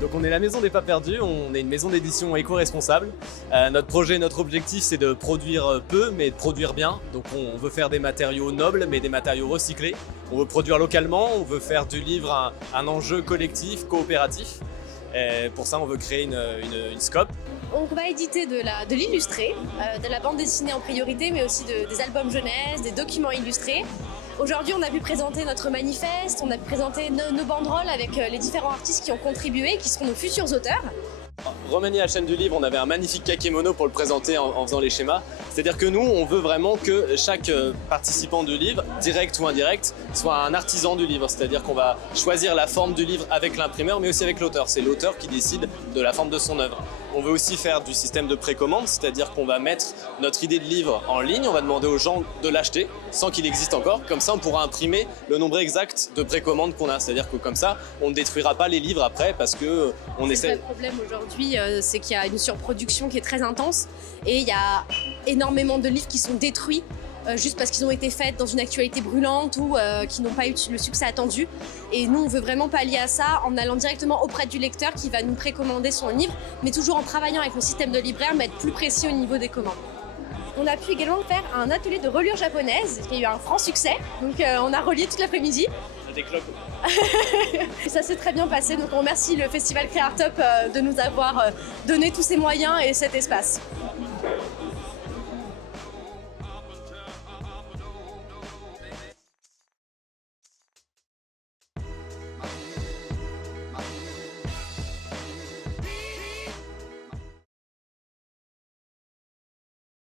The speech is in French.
Donc on est la Maison des Pas Perdus, on est une maison d'édition éco-responsable. Notre projet, notre objectif, c'est de produire peu mais de produire bien. Donc on veut faire des matériaux nobles mais des matériaux recyclés. On veut produire localement, on veut faire du livre un enjeu collectif, coopératif. Et pour ça on veut créer une scope. On va éditer de l'illustré, de la bande dessinée en priorité, mais aussi des albums jeunesse, des documents illustrés. Aujourd'hui, on a pu présenter notre manifeste, on a pu présenter nos banderoles avec les différents artistes qui ont contribué et qui seront nos futurs auteurs. Remanié à la chaîne du livre, on avait un magnifique kakémono pour le présenter en faisant les schémas. C'est-à-dire que nous, on veut vraiment que chaque participant du livre, direct ou indirect, soit un artisan du livre. C'est-à-dire qu'on va choisir la forme du livre avec l'imprimeur, mais aussi avec l'auteur. C'est l'auteur qui décide de la forme de son œuvre. On veut aussi faire du système de précommande, c'est-à-dire qu'on va mettre notre idée de livre en ligne, on va demander aux gens de l'acheter sans qu'il existe encore. Comme ça, on pourra imprimer le nombre exact de précommandes qu'on a. C'est-à-dire que comme ça, on ne détruira pas les livres après parce que on essaie. Le problème aujourd'hui, c'est qu'il y a une surproduction qui est très intense et il y a énormément de livres qui sont détruits juste parce qu'ils ont été faits dans une actualité brûlante ou qui n'ont pas eu le succès attendu. Et nous, on veut vraiment pallier à ça en allant directement auprès du lecteur qui va nous précommander son livre, mais toujours en travaillant avec le système de libraire, mais être plus précis au niveau des commandes. On a pu également faire un atelier de reliure japonaise qui a eu un franc succès. Donc on a relié toute l'après-midi. Des clopes. Et ça s'est très bien passé, donc on remercie le Festival Créartop de nous avoir donné tous ces moyens et cet espace.